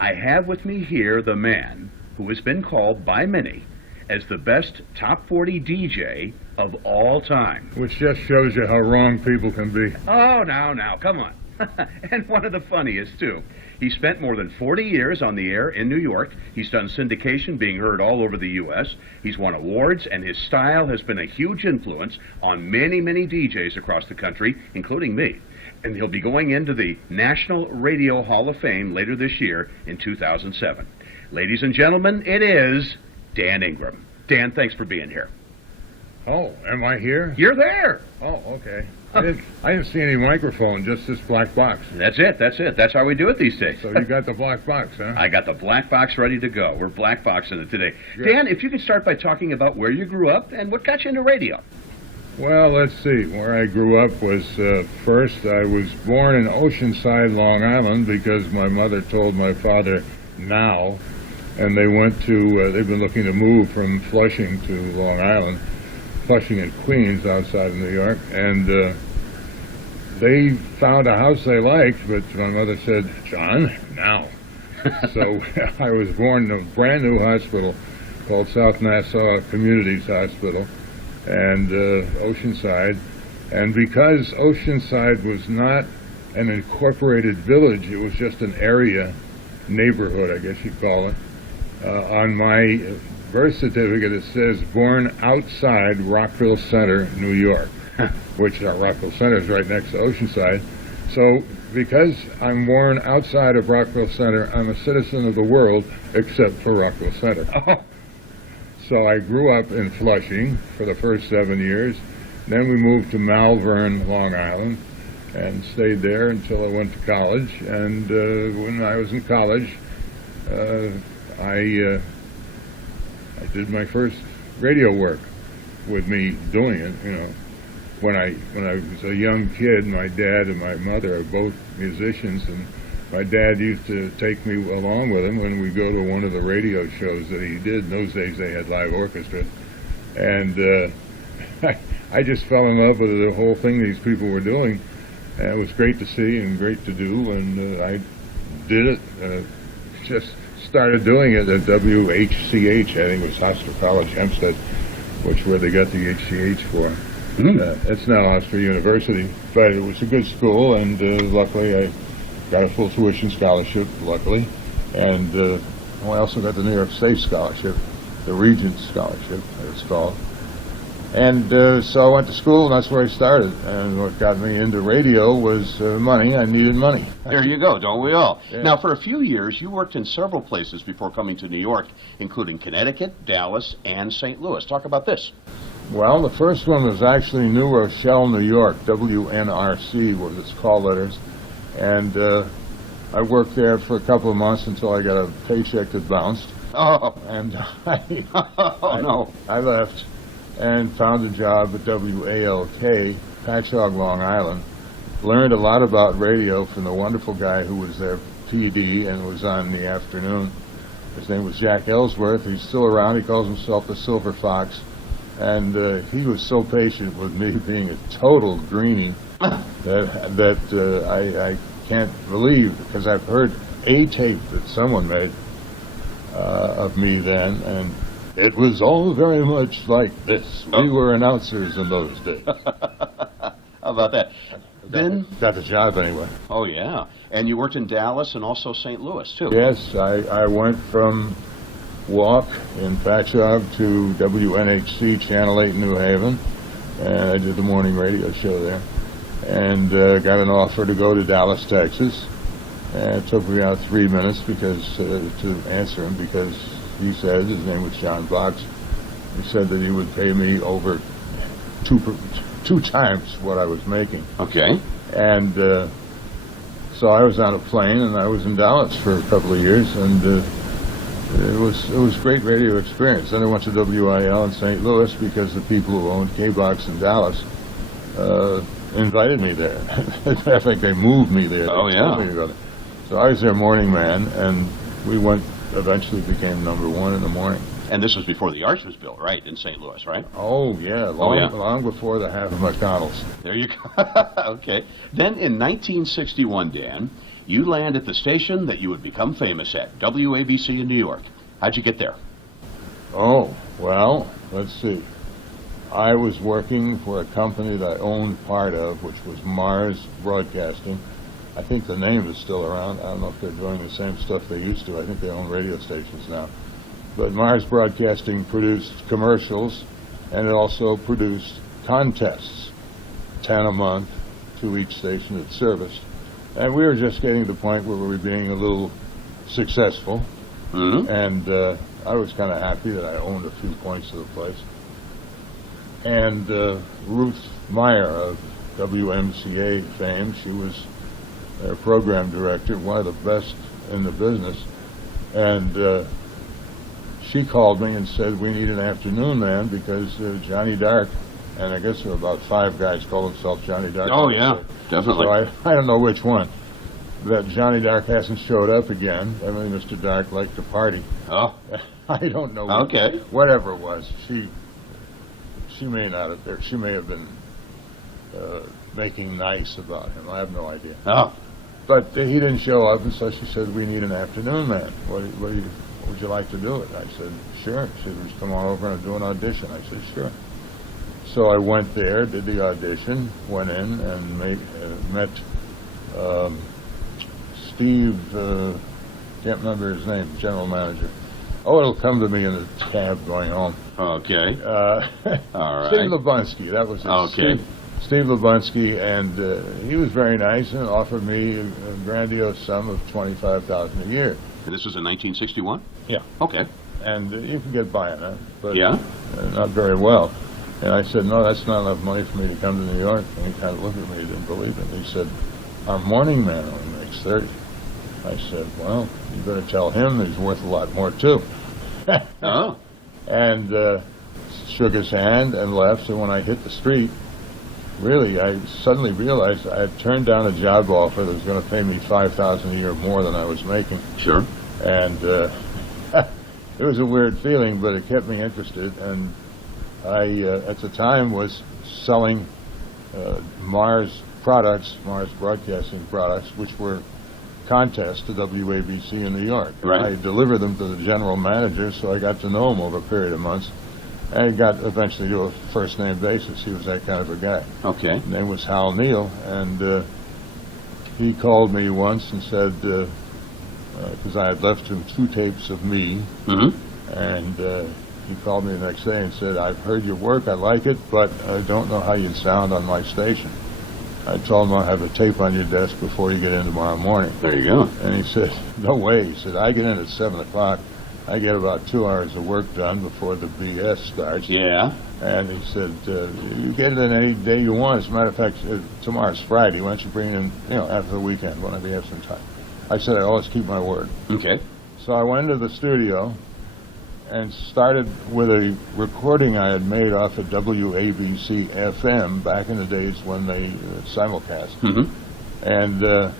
I have with me here the man who has been called by many as the best top 40 DJ of all time. Which just shows you how wrong people can be. Oh, now, come on. And one of the funniest, too. He spent more than 40 years on the air in New York. He's done syndication, being heard all over the U.S. He's won awards, and his style has been a huge influence on many, many DJs across the country, including me. And he'll be going into the National Radio Hall of Fame later this year in 2007. Ladies and gentlemen, it is Dan Ingram. Dan, thanks for being here. Oh, am I here? You're there. Oh, okay. I didn't see any microphone, just this black box. That's it. That's how we do it these days. So you got the black box, huh? I got the black box ready to go. We're black boxing it today. Good. Dan, if you could start by talking about where you grew up and what got you into radio. Well, let's see. Where I grew up was, first, I was born in Oceanside, Long Island, because my mother told my father now, and they went to, they've been looking to move from Flushing to Long Island, Flushing and Queens outside of New York, and they found a house they liked, but my mother said, John, now. So I was born in a brand new hospital called South Nassau Communities Hospital, and Oceanside. And because Oceanside was not an incorporated village, it was just an area, neighborhood, I guess you'd call it. On my birth certificate it says born outside Rockville Center, New York, which Rockville Center is right next to Oceanside. So because I'm born outside of Rockville Center, I'm a citizen of the world except for Rockville Center. Oh. So I grew up in Flushing for the first 7 years. Then we moved to Malvern, Long Island, and stayed there until I went to college. And when I was in college, I did my first radio work with me doing it. You know, when I was a young kid, my dad and my mother are both musicians, and my dad used to take me along with him when we go to one of the radio shows that he did. In those days they had live orchestra. And I just fell in love with the whole thing these people were doing. And it was great to see and great to do, and I did it. Just started doing it at WHCH, I think it was Hofstra College, Hempstead, which is where they got the HCH for. It's now Hofstra University, but it was a good school, and luckily I got a full tuition scholarship, luckily, and I also got the New York State Scholarship, the Regents Scholarship, it's called. And so I went to school, and that's where I started. And what got me into radio was money. I needed money. There you go, don't we all? Yeah. Now, for a few years, you worked in several places before coming to New York, including Connecticut, Dallas, and St. Louis. Talk about this. Well, the first one was actually New Rochelle, New York, WNRC was its call letters. And I worked there for a couple of months until I got a paycheck that bounced. Oh. And no. I left and found a job at WALK, Patchogue, Long Island. Learned a lot about radio from the wonderful guy who was their PD and was on in the afternoon. His name was Jack Ellsworth. He's still around. He calls himself the Silver Fox. And he was so patient with me being a total greenie that I can't believe, because I've heard a tape that someone made of me then, and it was all very much like this. We were announcers in those days. How about that? Then got the job anyway. Oh, yeah. And you worked in Dallas and also St. Louis, too. Yes, I went from Walk in Patchogue to WNHC Channel 8 New Haven, and I did the morning radio show there. And got an offer to go to Dallas, Texas. And it took me about 3 minutes because to answer him, because he said, his name was John Box, he said that he would pay me over two times what I was making. Okay. And so I was on a plane, and I was in Dallas for a couple of years, and it was a great radio experience. Then I went to WIL in St. Louis because the people who owned K-Box in Dallas invited me there. In fact, they moved me there. Oh, yeah. So I was their morning man, and we eventually became number one in the morning. And this was before the Arch was built, right, in St. Louis, right? Oh, yeah, long before the half of McDonald's. There you go. Okay. Then in 1961, Dan, you land at the station that you would become famous at, WABC in New York. How'd you get there? Oh, well, let's see. I was working for a company that I owned part of, which was Mars Broadcasting. I think the name is still around. I don't know if they're doing the same stuff they used to. I think they own radio stations now. But Mars Broadcasting produced commercials, and it also produced contests, 10 a month, to each station it serviced. And we were just getting to the point where we were being a little successful. Mm-hmm. And I was kind of happy that I owned a few points of the place. And Ruth Meyer of WMCA fame, she was their program director, one of the best in the business. And she called me and said, we need an afternoon man because Johnny Dark, and I guess there were about 5 guys called themselves Johnny Dark. Oh, yeah, definitely. So I don't know which one. That Johnny Dark hasn't showed up again. I mean, Mr. Dark liked to party. Oh. I don't know. Okay. Whatever it was, she may not have. She may have been making nice about him. I have no idea. Oh. But he didn't show up, and so she said, "We need an afternoon man. What would you like to do it?" I said, "Sure." She said, "Just come on over and do an audition." I said, "Sure." So I went there, did the audition, went in, and met Steve. Can't remember his name. General manager. Oh, it'll come to me in the cab going home. Okay. All right. Steve Lubunsky, that was it. Okay. Steve Lubunsky, and he was very nice and offered me a grandiose sum of $25,000 a year. And this was in 1961? Yeah. Okay. And you can get by on that, but Yeah. Not very well. And I said, no, that's not enough money for me to come to New York. And he kind of looked at me, he didn't believe it. He said, our morning man only makes 30. I said, well, you better tell him that he's worth a lot more, too. Oh. And shook his hand and left. And when I hit the street, really, I suddenly realized I had turned down a job offer that was going to pay me $5,000 a year more than I was making. Sure. And it was a weird feeling, but it kept me interested. And I, at the time, was selling Mars products, Mars Broadcasting products, which were contests to WABC in New York. Right. I delivered them to the general manager, so I got to know him over a period of months. And I got eventually to a first-name basis. He was that kind of a guy. Okay. His name was Hal Neal, and he called me once and said, because I had left him 2 tapes of me, Mm-hmm. and he called me the next day and said, I've heard your work, I like it, but I don't know how you'd sound on my station. I told him I'll have a tape on your desk before you get in tomorrow morning. There you go. And he said, no way. He said, I get in at 7 o'clock. I get about 2 hours of work done before the BS starts. Yeah. And he said, you get it in any day you want. As a matter of fact, tomorrow's Friday. Why don't you bring it in, after the weekend, whenever you have some time. I said, I always keep my word. Okay. So I went into the studio and started with a recording I had made off of WABC FM back in the days when they simulcast. Mm-hmm. And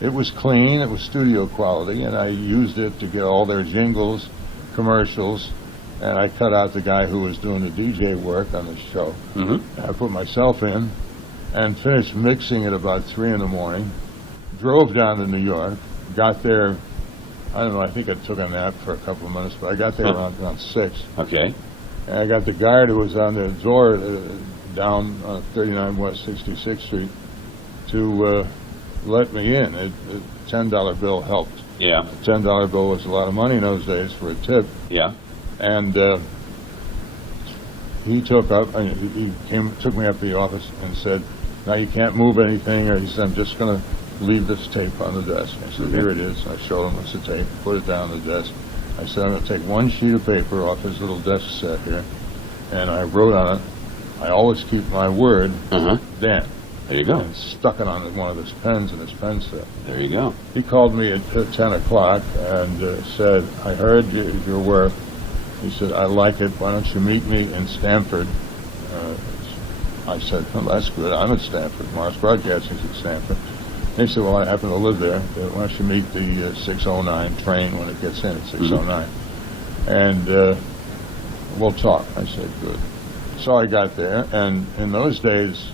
it was clean, it was studio quality, and I used it to get all their jingles, commercials, and I cut out the guy who was doing the DJ work on the show. Mm-hmm. I put myself in and finished mixing at about 3 in the morning, drove down to New York, got there, I don't know, I think I took a nap for a couple of minutes, but I got there around 6. Okay. And I got the guard who was on the door down on 39 West 66th Street to let me in. A $10 bill helped. Yeah. A $10 bill was a lot of money in those days for a tip. Yeah. And he took me up to the office and said, now you can't move anything. Or he said, I'm just going to leave this tape on the desk. I said, here it is. I showed him it's the tape, put it down on the desk. I said, I'm going to take 1 sheet of paper off his little desk set here, and I wrote on it, I always keep my word, Dan. There you go. And stuck it on one of his pens in his pen set. There you go. He called me at 10 o'clock and said, I heard your work. He said, I like it. Why don't you meet me in Stamford? I said, well, that's good. I'm at Stamford. Mars Broadcasting's at Stamford. He said, well, I happen to live there. Why don't you meet the 609 train when it gets in at 609? And we'll talk. I said, good. So I got there, and in those days,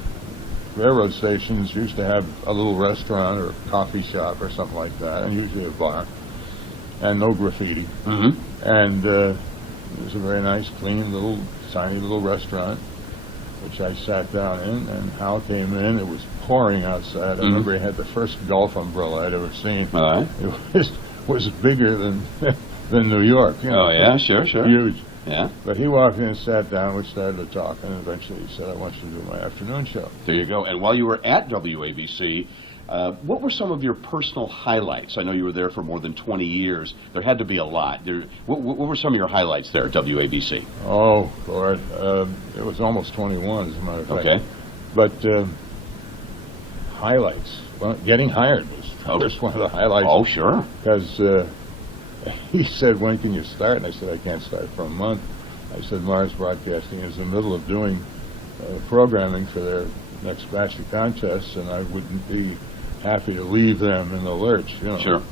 railroad stations used to have a little restaurant or coffee shop or something like that, and usually a bar, and no graffiti. Mm-hmm. And it was a very nice, clean, little, tiny little restaurant, which I sat down in, and Hal came in. It was pouring outside. I remember he had the first golf umbrella I'd ever seen. All right. It was bigger than New York. You know, Oh, yeah, sure. huge. Yeah. But he walked in and sat down. We started to talk, and eventually he said, "I want you to do my afternoon show." There you go. And while you were at WABC, what were some of your personal highlights? I know you were there for more than 20 years. There had to be a lot. What were some of your highlights there at WABC? Oh, Lord. It was almost 21, as a matter of fact. Okay. But highlights. Well, getting hired was just one of the highlights. Oh, sure. Because he said, "When can you start?" And I said, "I can't start for a month." I said, "Mars Broadcasting is in the middle of doing programming for their next batch of contests, and I wouldn't be happy to leave them in the lurch, you know." Sure.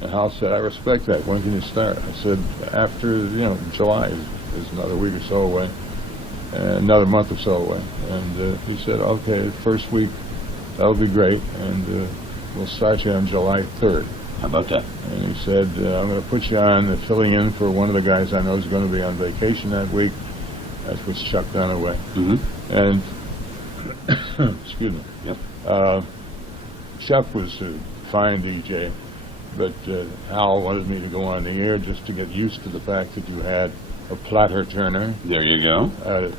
And Hal said, "I respect that. When can you start?" I said, "After, July is another week or so away, another month or so away." And he said, "Okay, first week, that'll be great, and we'll start you on July 3rd. How about that? And he said, "I'm going to put you on filling in for one of the guys I know is going to be on vacation that week." That was Chuck Dunaway. Mm-hmm. And, excuse me. Yep. Chuck was a fine DJ, but Hal wanted me to go on the air just to get used to the fact that you had a platter turner, There you go. a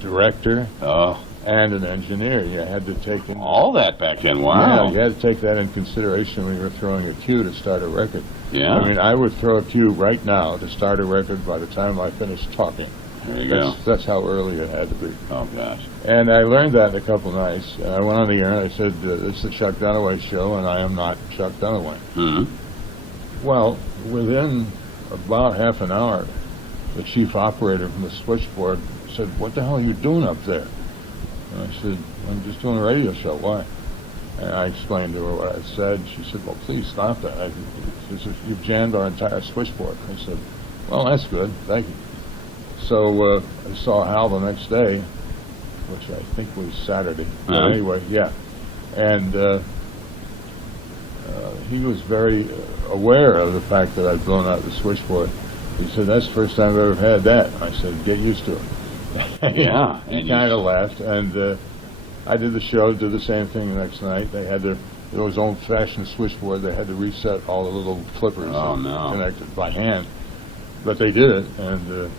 director, Oh, and an engineer. You had to take in all that back then. Wow. Yeah, you had to take that in consideration when you were throwing a cue to start a record. Yeah. I mean, I would throw a cue right now to start a record by the time I finished talking. There you go. That's how early it had to be. Oh, gosh. And I learned that in a couple nights. I went on the air and I said, "This is the Chuck Dunaway show, and I am not Chuck Dunaway." Mm-hmm. Well, within about half an hour, the chief operator from the switchboard said, "What the hell are you doing up there?" And I said, "I'm just doing a radio show. Why?" And I explained to her what I said. She said, "Well, please stop that. She said, you've jammed our entire switchboard." I said, "Well, that's good. Thank you." So I saw Hal the next day, which I think was Saturday. But anyway, yeah. And he was very aware of the fact that I'd blown out the switchboard. He said, "That's the first time I've ever had that." I said, "Get used to it." Yeah. He kind of laughed, and I did the show, did the same thing the next night. They had those old-fashioned switchboard. They had to reset all the little flippers connected by hand. But they did it, and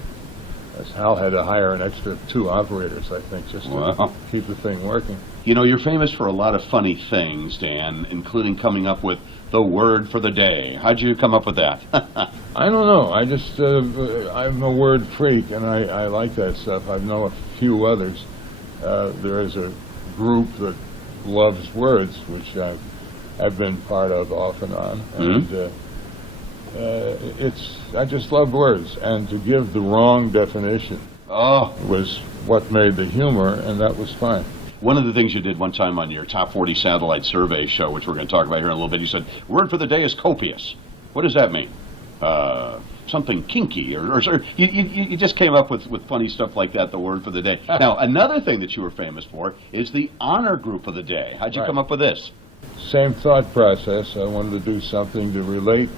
Hal had to hire an extra 2 operators, I think, just to keep the thing working. You know, you're famous for a lot of funny things, Dan, including coming up with the word for the day. How'd you come up with that? I don't know. I just, I'm a word freak, and I like that stuff. I know a few others. There is a group that loves words, which I've been part of off and on. And I just love words, and to give the wrong definition was what made the humor, and that was fine. One of the things you did one time on your Top 40 Satellite Survey show, which we're going to talk about here in a little bit, you said, word for the day is copious. What does that mean? Something kinky, or you just came up with funny stuff like that, the word for the day. Now, another thing that you were famous for is the honor group of the day. How'd you come up with this? Same thought process. I wanted to do something to relate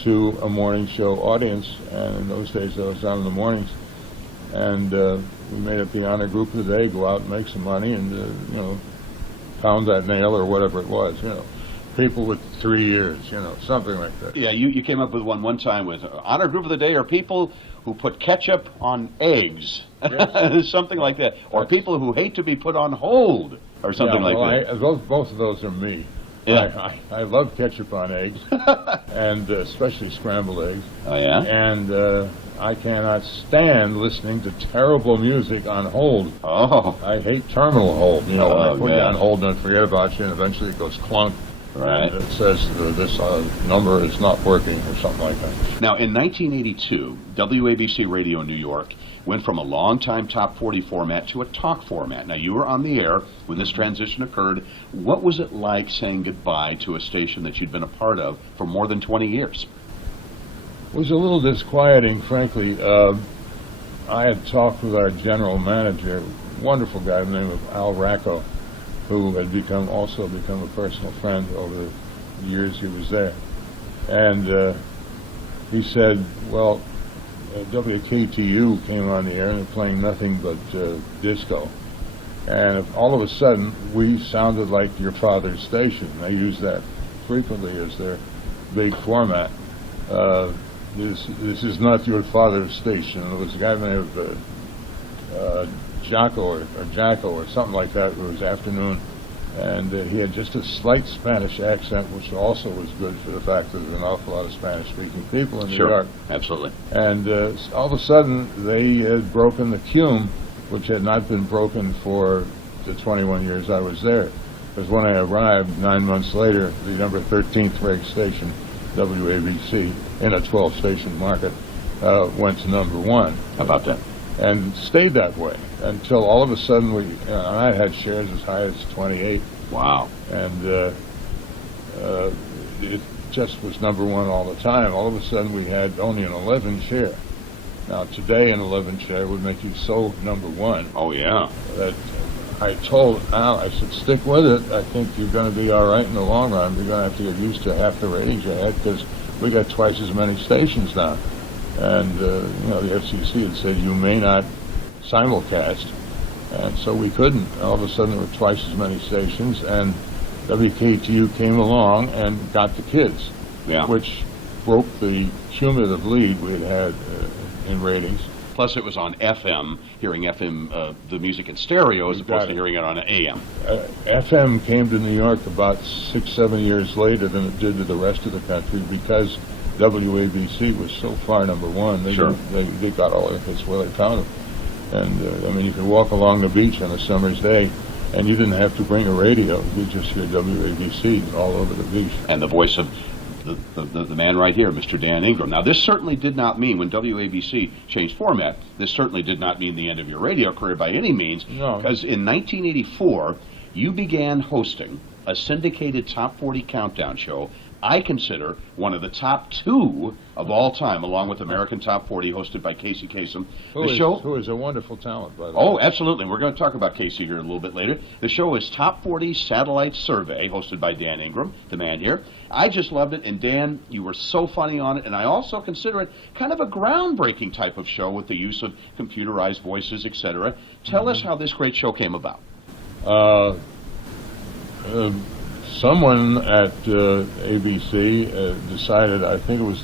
to a morning show audience, and in those days I was on in the mornings, and we made it the honor group of the day, go out and make some money, and pound that nail or whatever it was, people with 3 years, something like that. Yeah, you came up with one time with honor group of the day are people who put ketchup on eggs, yes. Something like that, or people who hate to be put on hold, or something like that. Both of those are me. Yeah. I love ketchup on eggs, and especially scrambled eggs. Oh, yeah? And I cannot stand listening to terrible music on hold. Oh. I hate terminal hold. When they put you on hold and forget about you, and eventually it goes clunk. Right. And it says this number is not working or something like that. Now, in 1982, WABC Radio New York went from a long-time top 40 format to a talk format. Now, you were on the air when this transition occurred. What was it like saying goodbye to a station that you'd been a part of for more than 20 years? It was a little disquieting, frankly. I had talked with our general manager, wonderful guy by the name of Al Racco, who had also become a personal friend over the years he was there. And he said, well, WKTU came on the air and they're playing nothing but disco. And all of a sudden, we sounded like your father's station. They use that frequently as their big format. This is not your father's station. There was a guy named Jacko or something like that. It was afternoon, and he had just a slight Spanish accent, which also was good for the fact that there's an awful lot of Spanish-speaking people in New York. Absolutely. And all of a sudden, they had broken the cume, which had not been broken for the 21 years I was there. Because when I arrived 9 months later, the number 13th ranked station, WABC, in a 12-station market, went to number one. How about that? And stayed that way until all of a sudden I had shares as high as 28. Wow. And it just was number one all the time. All of a sudden we had only an 11 share. Now today an 11 share would make you so number one. Oh, yeah. That I told Al, I said, stick with it. I think you're going to be all right in the long run. You're going to have to get used to half the ratings you had because we got twice as many stations now. And, the FCC had said you may not simulcast. And so we couldn't. All of a sudden there were twice as many stations, and WKTU came along and got the kids, which broke the cumulative lead we had in ratings. Plus, it was on FM, hearing FM, the music in stereo, as opposed to hearing it on AM. FM came to New York about 6-7 years later than it did to the rest of the country because WABC was so far number one. They got all their hits where they found them. And, you could walk along the beach on a summer's day, and you didn't have to bring a radio. You just hear WABC all over the beach. And the voice of the man right here, Mr. Dan Ingram. Now, this certainly did not mean, when WABC changed format, this certainly did not mean the end of your radio career by any means. No. Because in 1984, you began hosting a syndicated Top 40 countdown show I consider one of the top two of all time, along with American Top 40, hosted by Casey Kasem. Who is a wonderful talent, by the way. Oh, absolutely. We're going to talk about Casey here a little bit later. The show is Top 40 Satellite Survey, hosted by Dan Ingram, the man here. I just loved it, and Dan, you were so funny on it, and I also consider it kind of a groundbreaking type of show with the use of computerized voices, etc. Tell us how this great show came about. Someone at ABC decided, I think it was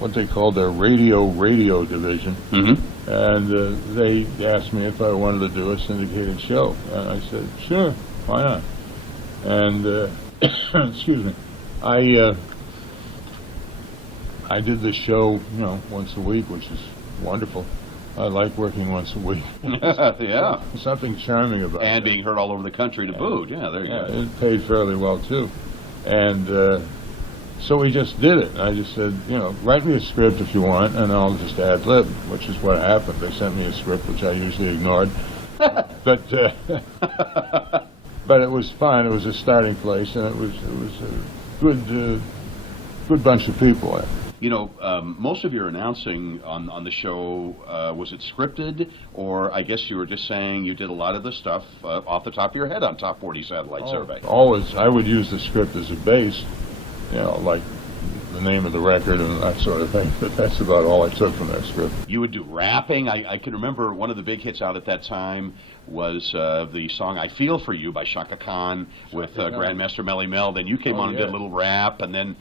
what they called their radio division, and they asked me if I wanted to do a syndicated show, and I said, sure, why not? And excuse me, I did this show, once a week, which is wonderful. I like working once a week. Yeah. Something charming about it. And being heard all over the country to boot. Yeah, there you go. It paid fairly well, too. And so we just did it. I just said, write me a script if you want, and I'll just ad-lib, which is what happened. They sent me a script, which I usually ignored. But it was fun. It was a starting place, and it was a good bunch of people. Most of your announcing on the show, was it scripted, or I guess you were just saying you did a lot of the stuff off the top of your head on Top 40 Satellite Survey? Always. I would use the script as a base, like the name of the record and that sort of thing, but that's about all I took from that script. You would do rapping. I can remember one of the big hits out at that time was the song I Feel For You by Shaka Khan with Grandmaster Melly Mel. Then you came on and did a little rap, and then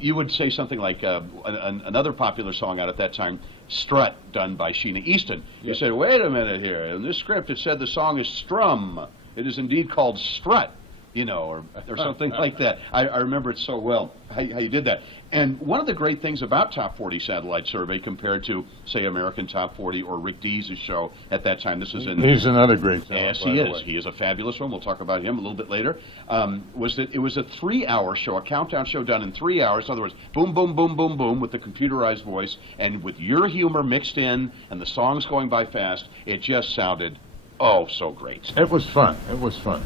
you would say something like another popular song out at that time, Strut, done by Sheena Easton. You said, wait a minute here, in this script it said the song is Strum. It is indeed called Strut, or something like that. I remember it so well, how you did that. And one of the great things about Top 40 Satellite Survey compared to, say, American Top 40 or Rick Dees' show at that time, he's another great talent. Yes, he is. He is a fabulous one. We'll talk about him a little bit later. Was that it was a 3-hour show, a countdown show done in 3 hours. In other words, boom, boom, boom, boom, boom, with the computerized voice, and with your humor mixed in, and the songs going by fast, it just sounded, so great. It was fun. It was fun.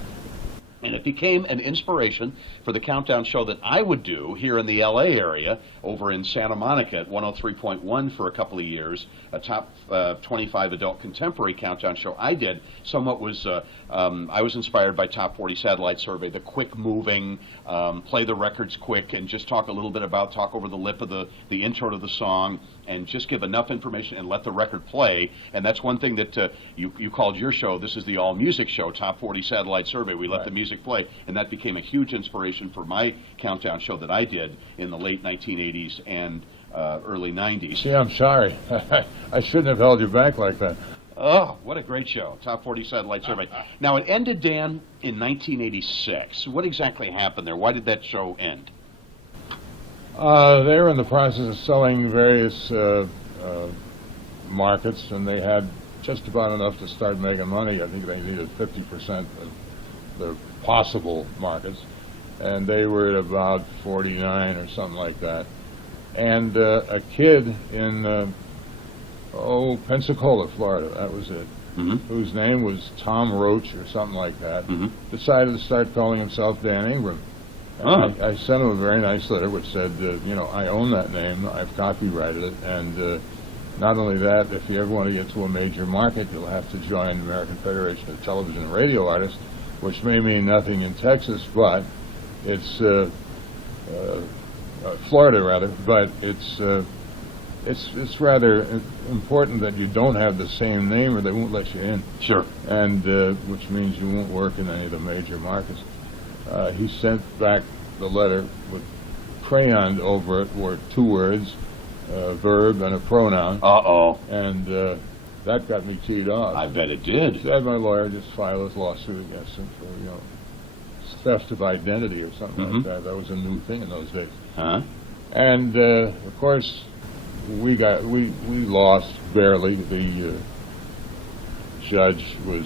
And it became an inspiration for the countdown show that I would do here in the L.A. area, over in Santa Monica at 103.1 for a couple of years, a top 25 adult contemporary countdown show I did. Somewhat was, I was inspired by Top 40 Satellite Survey, the quick moving, play the records quick, and just talk a little bit about, talk over the lip of the intro to the song, and just give enough information and let the record play. And that's one thing that you called your show. This is the all music show, Top 40 Satellite Survey. We let the music play, and that became a huge inspiration for my countdown show that I did in the late 1980s and early 90s. See, I'm sorry. I shouldn't have held you back like that. Oh, what a great show, Top 40 Satellite Survey. Now, it ended, Dan, in 1986. What exactly happened there? Why did that show end? They were in the process of selling various markets, and they had just about enough to start making money. I think they needed 50% of the possible markets, and they were at about 49 or something like that. And a kid in Pensacola, Florida, that was it, whose name was Tom Roach or something like that, decided to start calling himself Dan Ingram. And I sent him a very nice letter which said, I own that name, I've copyrighted it, and not only that, if you ever want to get to a major market, you'll have to join the American Federation of Television and Radio Artists, which may mean nothing in Texas, but it's Florida rather, but it's rather important that you don't have the same name or they won't let you in. Sure. And which means you won't work in any of the major markets. He sent back the letter with crayoned over it were two words, a verb and a pronoun. Uh-oh. And that got me teed off. I bet it did. So I had my lawyer just file his lawsuit against him for, theft of identity or something like that. That was a new thing in those days. Huh? And of course, we lost barely. The judge was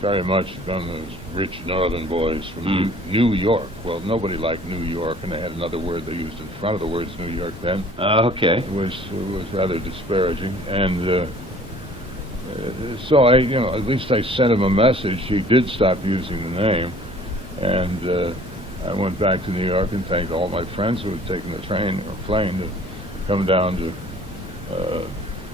very much one of those rich northern boys from New York. Well, nobody liked New York, and they had another word they used in front of the words New York then. Okay. It was rather disparaging, and so I, at least I sent him a message. He did stop using the name, and I went back to New York and thanked all my friends who had taken the train or plane to come down to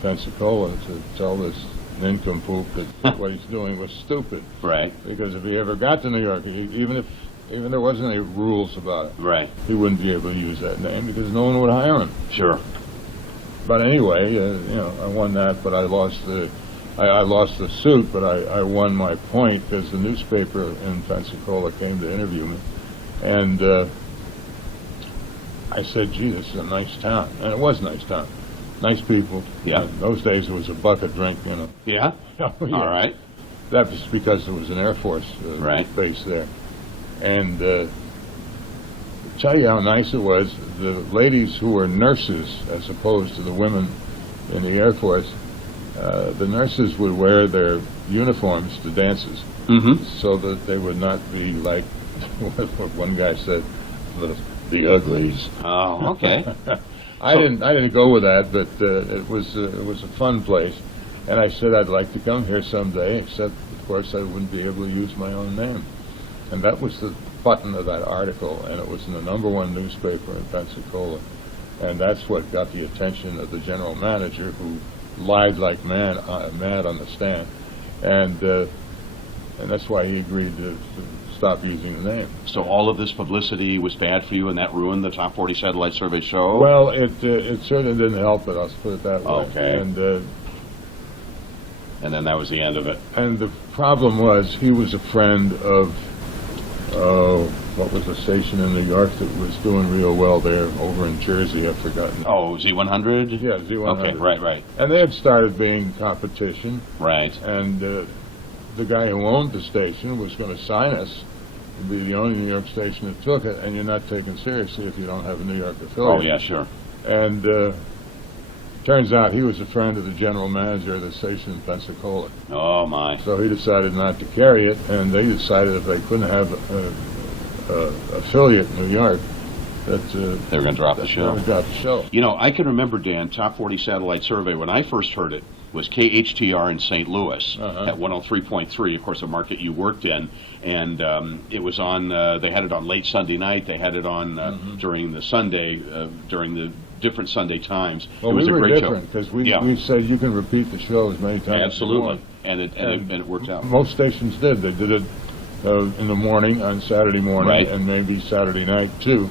Pensacola to tell this nincompoop that what he's doing was stupid. Right. Because if he ever got to New York, even if there wasn't any rules about it, right, he wouldn't be able to use that name because no one would hire him. Sure. But anyway, I won that, but I lost the suit, but I won my point because the newspaper in Pensacola came to interview me, and I said, "Gee, this is a nice town," and it was a nice town. Nice people. Yeah. In those days, it was a bucket drink, Yeah? Oh, yeah. All right. That was because there was an Air Force base there. And to tell you how nice it was, the ladies who were nurses, as opposed to the women in the Air Force, the nurses would wear their uniforms to dances so that they would not be like what one guy said, the uglies. Oh, okay. I didn't go with that, but it was a fun place, and I said I'd like to come here someday. Except, of course, I wouldn't be able to use my own name, and that was the button of that article, and it was in the #1 newspaper in Pensacola, and that's what got the attention of the general manager, who lied like mad on the stand, and that's why he agreed to stop using the name. So all of this publicity was bad for you, and that ruined the Top 40 Satellite Survey show? Well, it certainly didn't help it, I'll put it that way. Okay. And then that was the end of it. And the problem was, he was a friend of, what was the station in New York that was doing real well there, over in Jersey, I've forgotten. Oh, Z100? Yeah, Z100. Okay, right. And they had started being competition. Right. And the guy who owned the station was going to sign us to be the only New York station that took it, and you're not taken seriously if you don't have a New York affiliate. Oh, yeah, sure. And turns out he was a friend of the general manager of the station in Pensacola. Oh, my. So he decided not to carry it, and they decided if they couldn't have an affiliate in New York, that they were going to drop the show. They would drop the show. I can remember, Dan, Top 40 Satellite Survey, when I first heard it, was KHTR in St. Louis Uh-huh. at 103.3, of course, a market you worked in. And it was on, they had it on late Sunday night. They had it on during the Sunday, during the different Sunday times. Well, it was we a were great different because we Yeah. we said you can repeat the show as many times as you Absolutely. want. And it worked out. Most stations did. They did it in the morning on Saturday morning Right. and maybe Saturday night too.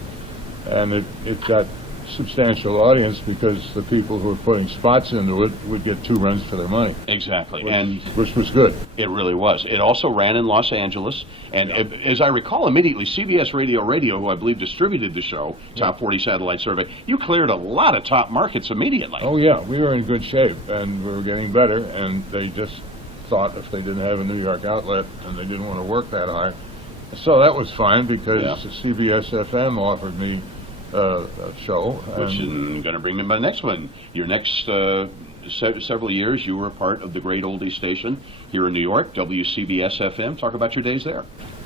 And it got substantial audience because the people who were putting spots into it would get 2 runs for their money, Exactly. And which was good. it really was. It also ran in Los Angeles, and as I recall immediately, CBS Radio, who I believe distributed the show, Top 40 Satellite Survey, you cleared a lot of top markets immediately. Oh yeah, we were in good shape and we were getting better, and they just thought if they didn't have a New York outlet and they didn't want to work that hard. So that was fine because Yeah. CBS FM offered me a show. Which is and going to bring me to my next one. Your next several years, you were a part of the great oldie station here in New York, WCBS FM. Talk about your days there.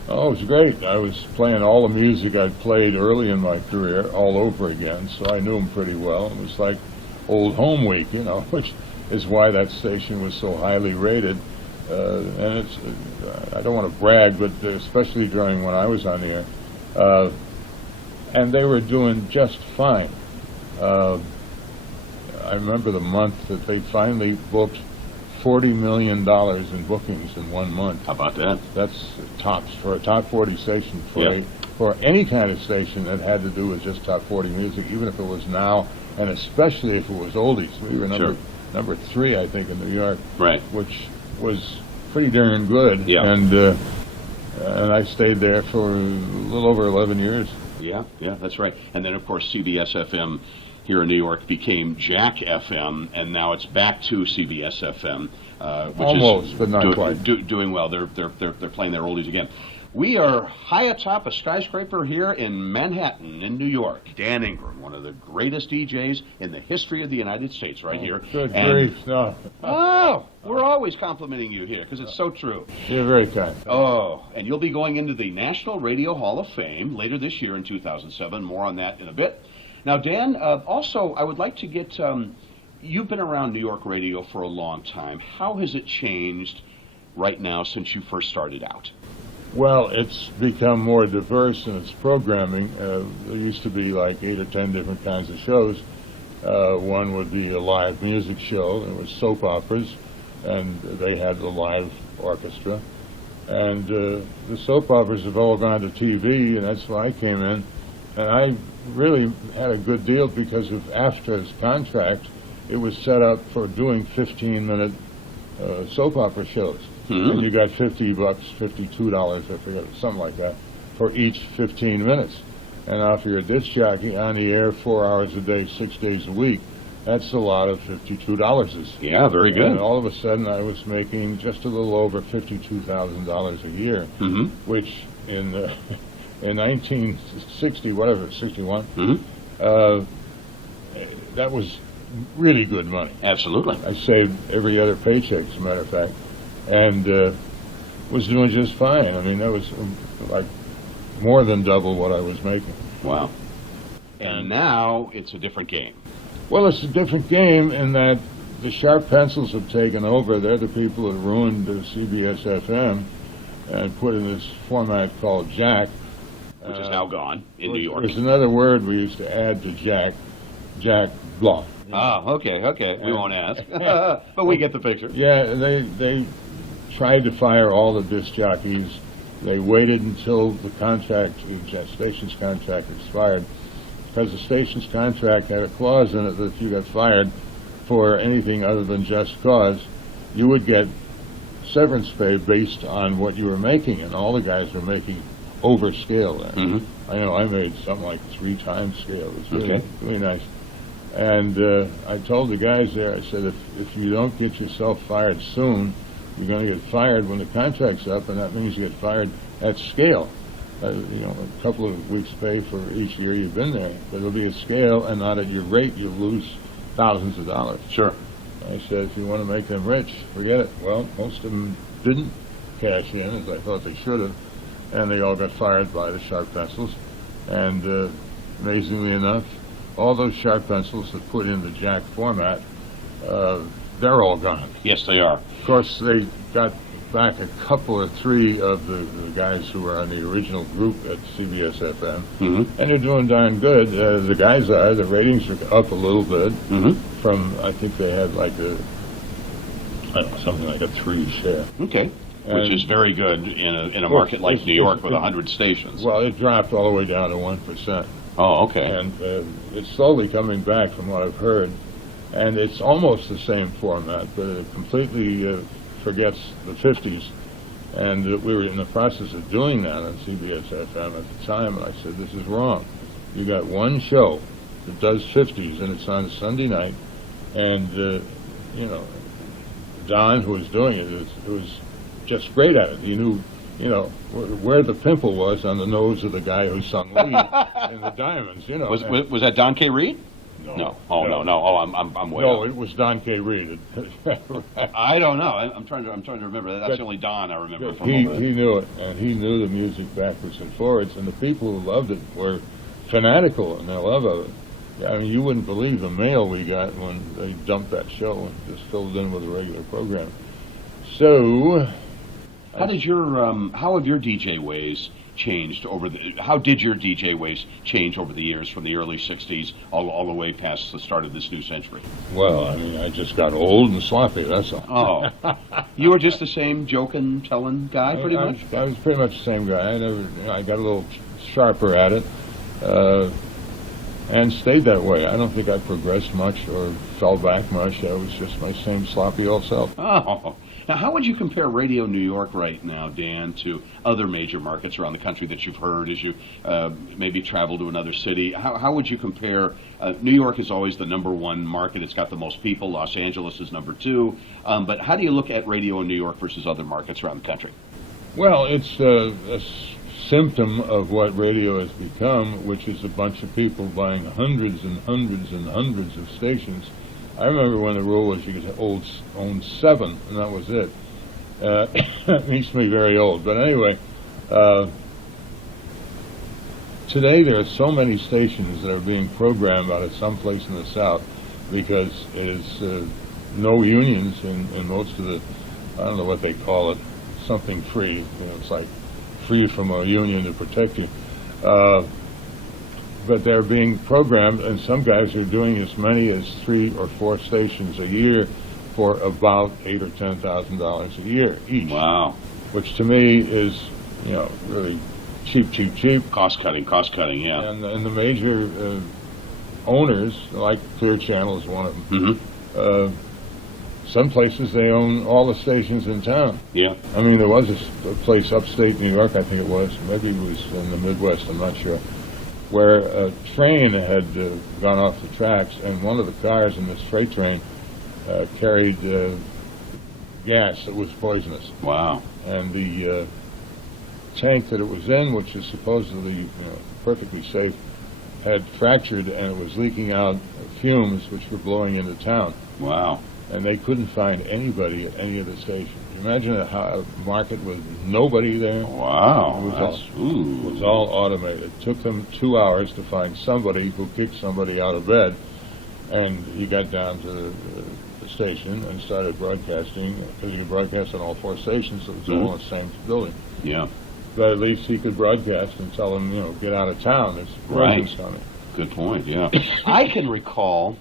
oh, it was great. I was playing all the music I'd played early in my career all over again, so I knew them pretty well. It was like old home week, which is why that station was so highly rated. And it's, I don't want to brag, but especially during when I was on the air, and they were doing just fine. I remember the month that they finally booked $40 million in bookings in 1 month. How about that? That's tops for a top 40 station Yeah. for any kind of station that had to do with just top 40 music, even if it was now, and especially if it was oldies. We were number 3, I think, in New York, Right. which was pretty darn good. Yeah. And I stayed there for a little over 11 years. Yeah, that's right. And then, of course, CBS FM here in New York became Jack FM, and now it's back to CBS FM, which Almost, is but not quite. Doing well. They're playing their oldies again. We are high atop a skyscraper here in Manhattan, in New York. Dan Ingram, one of the greatest DJs in the history of the United States, right here. Good And- grief, no. Oh, we're always complimenting you here because it's so true. You're very kind. Oh, and you'll be going into the National Radio Hall of Fame later this year in 2007. More on that in a bit. Now, Dan, also, I would like to get, you've been around New York radio for a long time. How has it changed right now since you first started out? Well, it's become more diverse in its programming. There used to be like 8 or 10 different kinds of shows. One would be a live music show. There was soap operas, and they had a live orchestra. And the soap operas have all gone to TV, and that's why I came in. And I really had a good deal because of AFTRA's contract. It was set up for doing 15-minute soap opera shows. And you got $50, $52, I forget, something like that, for each 15 minutes. And now if you're a disc jockey on the air 4 hours a day, 6 days a week, that's a lot of $52. Yeah, very good. And all of a sudden I was making just a little over $52,000 a year, which in 1960, whatever, 61, that was really good money. Absolutely. I saved every other paycheck, as a matter of fact, and was doing just fine. I mean, that was like more than double what I was making. Wow. And now it's a different game. Well, it's a different game in that the sharp pencils have taken over. They're the people that ruined CBS FM and put in this format called Jack. Which is now gone in New York. There's another word we used to add to Jack Blanc. Ah, okay. We won't ask. But we get the picture. Yeah, they tried to fire all the disc jockeys. They waited until the station's contract expired, because the station's contract had a clause in it that if you got fired for anything other than just cause, you would get severance pay based on what you were making, and all the guys were making over scale then. I know I made something like 3 times scale. It was really, really nice. And I told the guys there, I said, if you don't get yourself fired soon, you're going to get fired when the contract's up, and that means you get fired at scale. A couple of weeks' pay for each year you've been there, but it'll be at scale and not at your rate. You'll lose thousands of dollars. Sure. I said, if you want to make them rich, forget it. Well, most of them didn't cash in, as I thought they should have, and they all got fired by the sharp pencils. And amazingly enough, all those sharp pencils that put in the Jack format they're all gone. Yes, they are. Of course, they got back a couple or three of the guys who were on the original group at CBS FM, Mm-hmm. and they're doing darn good. The guys are. The ratings are up a little bit Mm-hmm. from, I think they had like something like a 3 share. Okay. Which And- is very good in a Well, market like it's- New York it's- with 100 stations. Well, it dropped all the way down to 1%. Oh, okay. And it's slowly coming back from what I've heard. And it's almost the same format, but it completely forgets the 50s. And we were in the process of doing that on CBS FM at the time, and I said, this is wrong. You got one show that does 50s, and it's on Sunday night. And, Don, who was doing it, was just great at it. He knew, where the pimple was on the nose of the guy who sung lead in the Diamonds, Was that Don K. Reed? No. Oh, no. Oh, I'm way No, off. it was Don K. Reed. I don't know. I'm trying to remember. That's the only Don I remember from he over there. knew it, and he knew the music backwards and forwards, and the people who loved it were fanatical in their love of it. I mean, you wouldn't believe the mail we got when they dumped that show and just filled it in with a regular program. So, How have your DJ ways changed how did your DJ ways change over the years from the early 60s all the way past the start of this new century? well, I mean, I just got old and sloppy, that's all. Oh. You were just the same joking, telling guy, pretty much? I was pretty much the same guy. I got a little sharper at it, and stayed that way. I don't think I progressed much or fell back much. I was just my same sloppy old self. Oh. Now, how would you compare Radio New York right now, Dan, to other major markets around the country that you've heard as you maybe travel to another city? How would you compare? New York is always the number one market. It's got the most people. Los Angeles is number 2. But how do you look at radio in New York versus other markets around the country? Well, it's a symptom of what radio has become, which is a bunch of people buying hundreds and hundreds and hundreds of stations. I remember when the rule was you could own 7, and that was it. That makes me very old. But anyway, today there are so many stations that are being programmed out of someplace in the South because there's no unions in most of the, I don't know what they call it, something free. It's like free from a union to protect you. But they're being programmed, and some guys are doing as many as 3 or 4 stations a year for about $8,000 or $10,000 a year each. Wow. Which to me is, really cheap. Cost cutting, yeah. And the major owners, like Clear Channel is one of them. Mm-hmm. Some places they own all the stations in town. Yeah. I mean, there was a place upstate New York, I think it was, maybe it was in the Midwest, I'm not sure, where a train had gone off the tracks, and one of the cars in this freight train carried gas that was poisonous. Wow. And the tank that it was in, which is supposedly perfectly safe, had fractured, and it was leaking out fumes which were blowing into town. Wow. And they couldn't find anybody at any of the stations. Imagine a market with nobody there. Wow. It was all automated. It took them 2 hours to find somebody who kicked somebody out of bed, and he got down to the station and started broadcasting, because he could broadcast on all 4 stations, so it was all in the same building. Yeah. But at least he could broadcast and tell them, get out of town. There's explosions coming. Good point, yeah. I can recall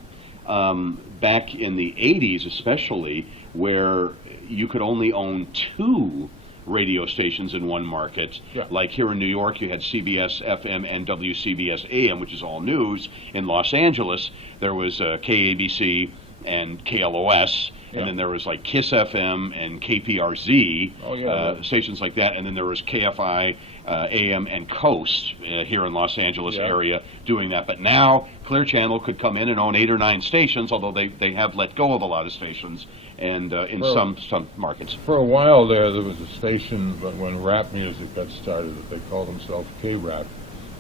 back in the 80s especially, where you could only own 2 radio stations in one market. Yeah. Like here in New York, you had CBS FM and WCBS AM, which is all news. In Los Angeles, there was KABC and KLOS, and then there was like KISS FM and KPRZ, stations like that, and then there was KFI AM and Coast here in Los Angeles area doing that. But now Clear Channel could come in and own 8 or 9 stations, although they have let go of a lot of stations, and in some markets. For a while there was a station, but when rap music got started, that they called themselves K-Rap.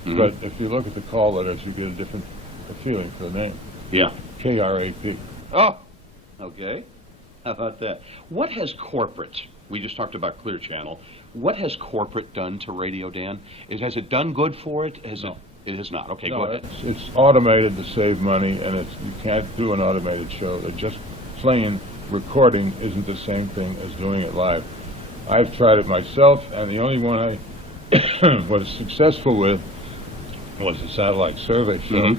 Mm-hmm. But if you look at the call letters, you get a different feeling for the name. Yeah. KRAP. Oh, okay. How about that? What has corporate, we just talked about Clear Channel, what has corporate done to radio, Dan? Has it done good for it? No. It has not. Okay, No, go ahead. it's automated to save money, and you can't do an automated show. They're just plain recording isn't the same thing as doing it live. I've tried it myself, and the only one I was successful with was the satellite survey show,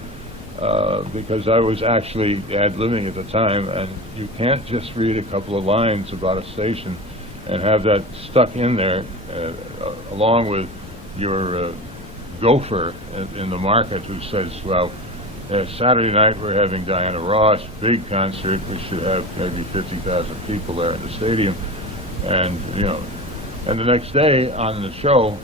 because I was actually ad-libbing at the time, and you can't just read a couple of lines about a station and have that stuck in there along with your gopher in the market who says, well, Saturday night we're having Diana Ross, big concert, we should have maybe 50,000 people there in the stadium, and and the next day on the show,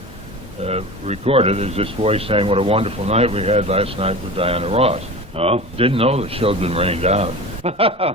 recorded, is this voice saying what a wonderful night we had last night with Diana Ross. Oh. Didn't know the show had been rained out.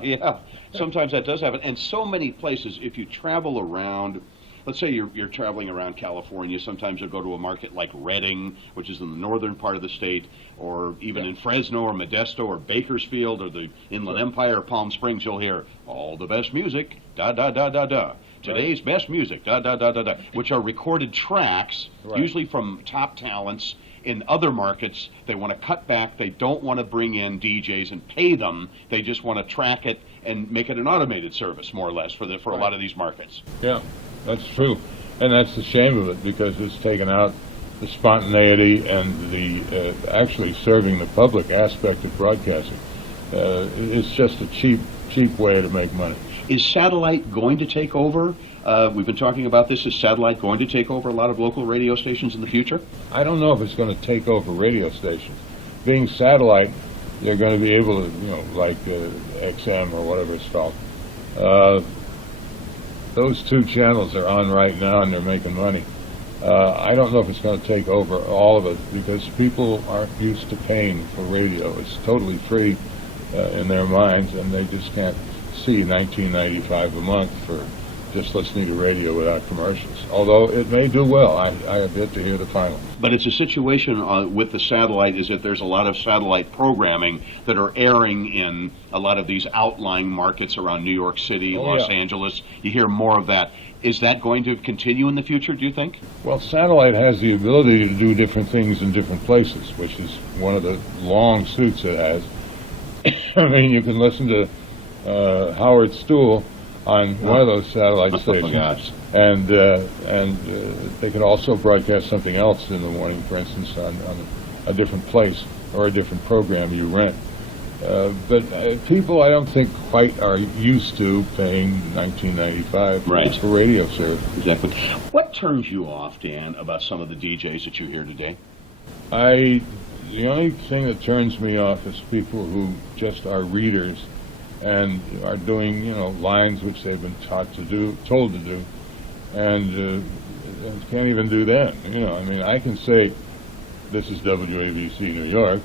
Yeah, sometimes that does happen. And so many places, if you travel around, let's say you're traveling around California, sometimes you'll go to a market like Redding, which is in the northern part of the state, or even in Fresno or Modesto or Bakersfield or the Inland Empire or Palm Springs, you'll hear all the best music, da-da-da-da-da. Today's best music, da-da-da-da-da, which are recorded tracks, usually from top talents. In other markets, they want to cut back. They don't want to bring in DJs and pay them. They just want to track it and make it an automated service, more or less, for a lot of these markets. Yeah, that's true. And that's the shame of it, because it's taken out the spontaneity and the actually serving the public aspect of broadcasting. It's just a cheap way to make money. Is satellite going to take over? We've been talking about this. Is satellite going to take over a lot of local radio stations in the future? I don't know if it's going to take over radio stations. Being satellite, they're going to be able to, like XM or whatever it's called. Those two channels are on right now and they're making money. I don't know if it's going to take over all of it, because people aren't used to paying for radio. It's totally free in their minds, and they just can't see $19.95 a month for just listening to radio without commercials. Although it may do well. I have yet to hear the final. But it's a situation with the satellite is that there's a lot of satellite programming that are airing in a lot of these outlying markets around New York City, Los Angeles. You hear more of that. Is that going to continue in the future, do you think? Well, satellite has the ability to do different things in different places, which is one of the long suits it has. I mean, you can listen to Howard Stool on one of those satellite stations, and they can also broadcast something else in the morning, for instance, on a different place or a different program you rent. But people, I don't think, quite are used to paying $19.95 for radio service. Exactly. What turns you off, Dan, about some of the DJs that you hear today? The only thing that turns me off is people who just are readers and are doing, lines which they've been told to do, and can't even do that. I mean, I can say, this is WABC New York,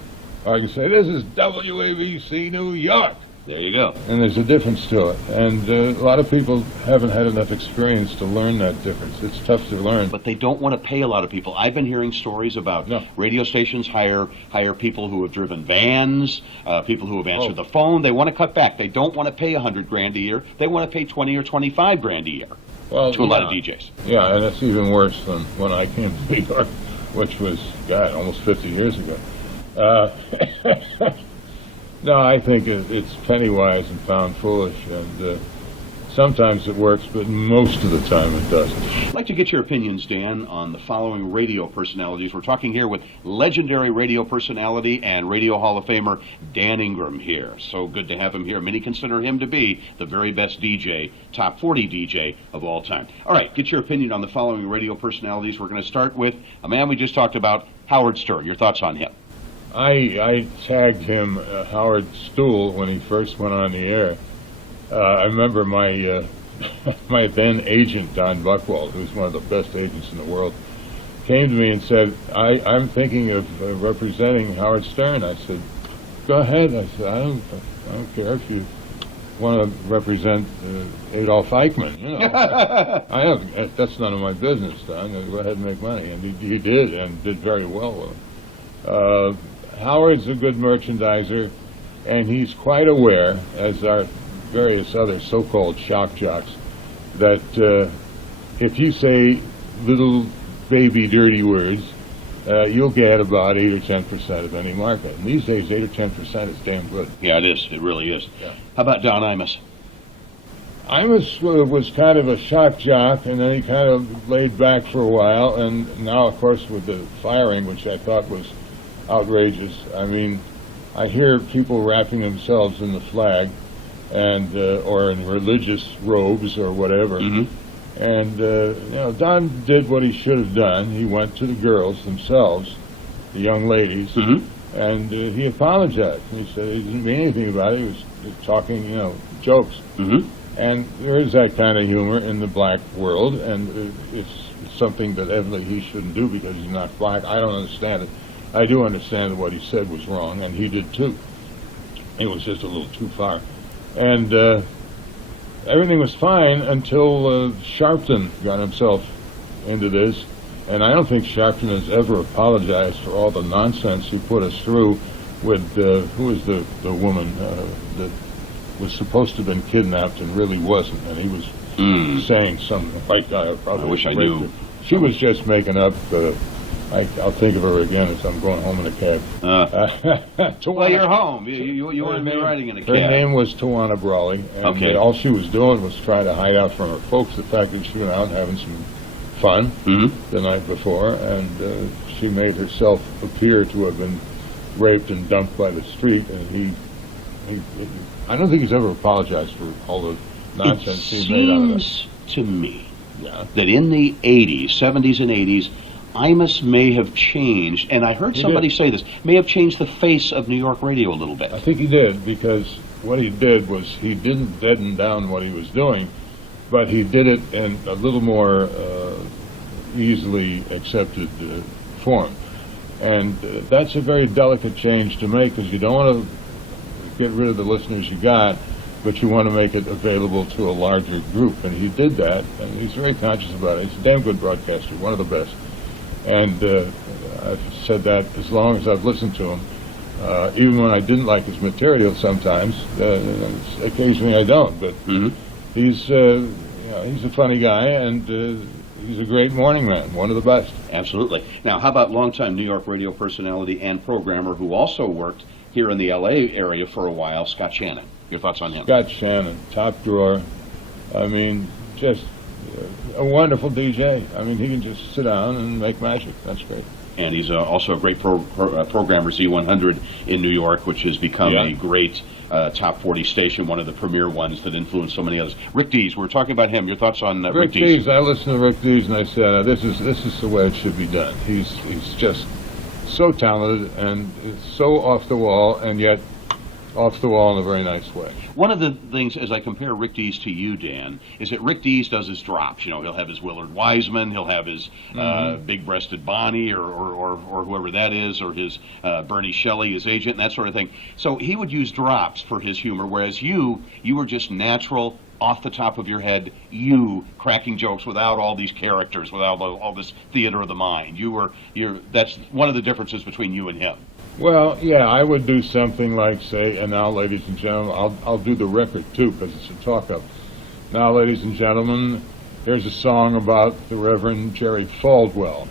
or I can say, this is WABC New York. There you go. And there's a difference to it. And a lot of people haven't had enough experience to learn that difference. It's tough to learn. But they don't want to pay a lot of people. I've been hearing stories about radio stations hire people who have driven vans, people who have answered the phone. They want to cut back. They don't want to pay $100,000 a year. They want to pay $20,000 or $25,000 a year to a lot of DJs. Yeah, and that's even worse than when I came to New York, which was, almost 50 years ago. No, I think it's penny wise and pound foolish, and sometimes it works, but most of the time it doesn't. I'd like to get your opinions, Dan, on the following radio personalities. We're talking here with legendary radio personality and Radio Hall of Famer Dan Ingram here. So good to have him here. Many consider him to be the very best DJ, top 40 DJ of all time. All right, get your opinion on the following radio personalities. We're going to start with a man we just talked about, Howard Stern. Your thoughts on him? I tagged him Howard Stool when he first went on the air. I remember my my then agent, Don Buchwald, who's one of the best agents in the world, came to me and said, I'm thinking of representing Howard Stern. I said, go ahead. I said, I don't care if you want to represent Adolf Eichmann. That's none of my business, Don. Go ahead and make money. And he did, and did very well with him. Howard's a good merchandiser, and he's quite aware, as are various other so-called shock jocks, that if you say little baby dirty words, you'll get about 8 or 10% of any market. And these days, 8 or 10% is damn good. Yeah, it is. It really is. Yeah. How about Don Imus? Imus was kind of a shock jock, and then he kind of laid back for a while, and now, of course, with the firing, which I thought was outrageous. I mean, I hear people wrapping themselves in the flag, and or in religious robes or whatever. And Don did what he should have done. He went to the girls themselves, the young ladies, and he apologized. He said he didn't mean anything about it. He was talking, jokes. And there is that kind of humor in the black world, and it's something that evidently he shouldn't do because he's not black. I don't understand it. I do understand that what he said was wrong, and he did too. It was just a little too far. And everything was fine until Sharpton got himself into this, and I don't think Sharpton has ever apologized for all the nonsense he put us through with, who was the woman that was supposed to have been kidnapped and really wasn't, and he was saying some white guy about I wish I knew. She was just making up. I'll think of her again as I'm going home in a cab. Well, you're home. You want to be riding in a cab. Her name was Tawana Brawley, and all she was doing was trying to hide out from her folks the fact that she went out having some fun the night before, and she made herself appear to have been raped and dumped by the street, and he I don't think he's ever apologized for all the nonsense he made out of it. It seems to me that in the 80s, 70s and 80s, Imus may have changed, and I heard somebody say this, may have changed the face of New York radio a little bit. I think he did, because what he did was he didn't deaden down what he was doing, but he did it in a little more easily accepted form. And that's a very delicate change to make, because you don't want to get rid of the listeners you got, but you want to make it available to a larger group. And he did that, and he's very conscious about it. He's a damn good broadcaster, one of the best. And I've said that as long as I've listened to him, even when I didn't like his material sometimes. Occasionally I don't, but he's a funny guy, and he's a great morning man, one of the best. Absolutely. Now, how about longtime New York radio personality and programmer who also worked here in the L.A. area for a while, Scott Shannon? Your thoughts on him? Scott Shannon, top drawer. I mean, just a wonderful DJ. I mean, he can just sit down and make magic. That's great. And he's also a great programmer, Z100 in New York, which has become a great top 40 station, one of the premier ones that influenced so many others. Rick Dees, we're talking about him. Your thoughts on Rick Dees? I listened to Rick Dees and I said, this is the way it should be done. He's just so talented and so off the wall, and yet off the wall in a very nice way. One of the things, as I compare Rick Dees to you, Dan, is that Rick Dees does his drops. He'll have his Willard Wiseman, he'll have his big-breasted Bonnie, or whoever that is, or his Bernie Shelley, his agent, and that sort of thing. So he would use drops for his humor, whereas you were just natural, off the top of your head, you cracking jokes without all these characters, without all this theater of the mind. That's one of the differences between you and him. Well, yeah, I would do something like, say, and now, ladies and gentlemen, I'll do the record, too, because it's a talk-up. Now, ladies and gentlemen, here's a song about the Reverend Jerry Falwell,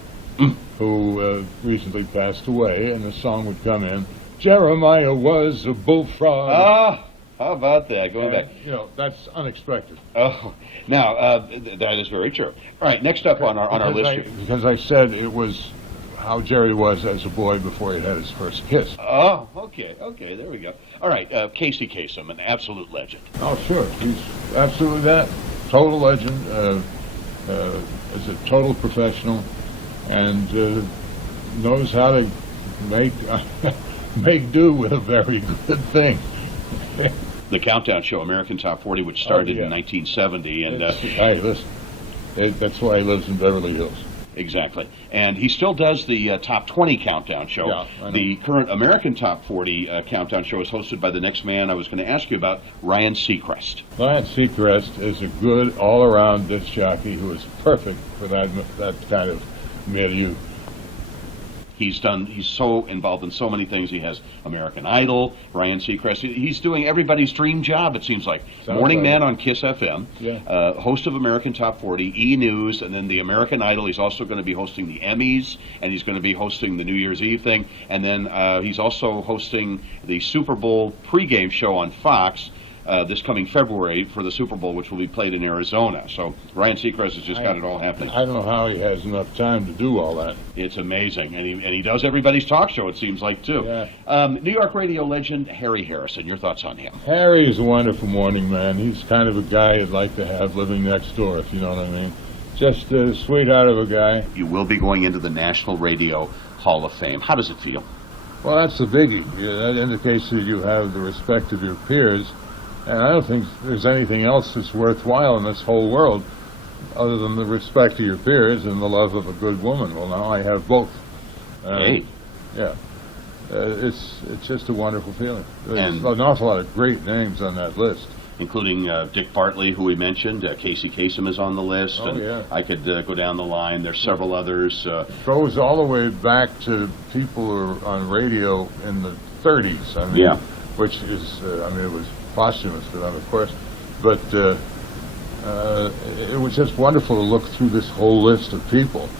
who recently passed away, and the song would come in, Jeremiah was a bullfrog. Ah, how about that? Going back. That's unexpected. Oh, now, that is very true. All right, next up on our list here. Because I said it was how Jerry was as a boy before he had his first kiss. Oh, okay, there we go. All right, Casey Kasem, an absolute legend. Oh, sure, he's absolutely that. Total legend, is a total professional, and knows how to make do with a very good thing. The Countdown Show, American Top 40, which started in 1970. And hey, listen, that's why he lives in Beverly Hills. Exactly. And he still does the Top 20 Countdown Show. Yeah, the current American Top 40 Countdown Show is hosted by the next man I was going to ask you about, Ryan Seacrest. Ryan Seacrest is a good all-around disc jockey who is perfect for that kind of milieu. He's so involved in so many things. He has American Idol, Ryan Seacrest. He's doing everybody's dream job, it seems like. Morning man on KISS FM, host of American Top 40, E! News, and then the American Idol. He's also going to be hosting the Emmys, and he's going to be hosting the New Year's Eve thing. And then he's also hosting the Super Bowl pregame show on Fox. this coming February for the Super Bowl, which will be played in Arizona. So Ryan Seacrest has just got it all happening. I don't know how he has enough time to do all that. It's amazing, and he does everybody's talk show, it seems like, too. Yeah. New York radio legend Harry Harrison, your thoughts on him? Harry is a wonderful morning man. He's kind of a guy you'd like to have living next door, if you know what I mean. Just a sweetheart of a guy. You will be going into the National Radio Hall of Fame. How does it feel? Well, that's the biggie. That indicates that you have the respect of your peers, and I don't think there's anything else that's worthwhile in this whole world other than the respect of your peers and the love of a good woman. Well, now I have both. Hey. Yeah. It's just a wonderful feeling. There's And- an awful lot of great names on that list. Including Dick Bartley, who we mentioned. Casey Kasem is on the list. Oh, and yeah. I could go down the line. There's several others. Goes all the way back to people who were on radio in the 30s. I mean, Yeah. Which is, it was posthumous for them, of course. But it was just wonderful to look through this whole list of people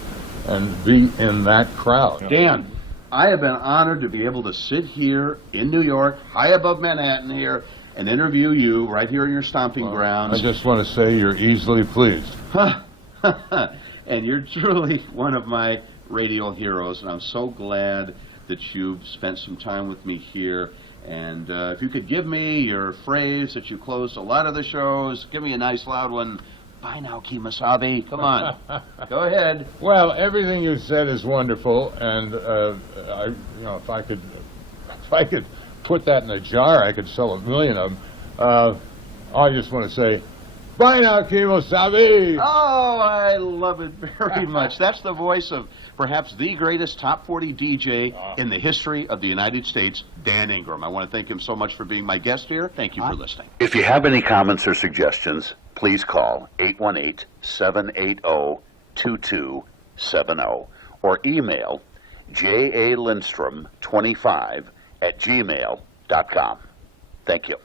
and be in that crowd. Dan, I have been honored to be able to sit here in New York, high above Manhattan here, and interview you right here in your stomping I grounds. just want to say you're easily pleased. And you're truly one of my radio heroes, and I'm so glad that you've spent some time with me here. And if you could give me your phrase that you closed a lot of the shows, give me a nice loud one. Bye now, Kemosabe. Come on. Go ahead. Well, everything you said is wonderful, and if I could put that in a jar, I could sell 1 million of them. I just want to say, bye now, Kemosabe. Oh, I love it very much. That's the voice of perhaps the greatest top 40 DJ in the history of the United States, Dan Ingram. I want to thank him so much for being my guest here. Thank you for listening. If you have any comments or suggestions, please call 818-780-2270 or email jalindstrom25@gmail.com. Thank you.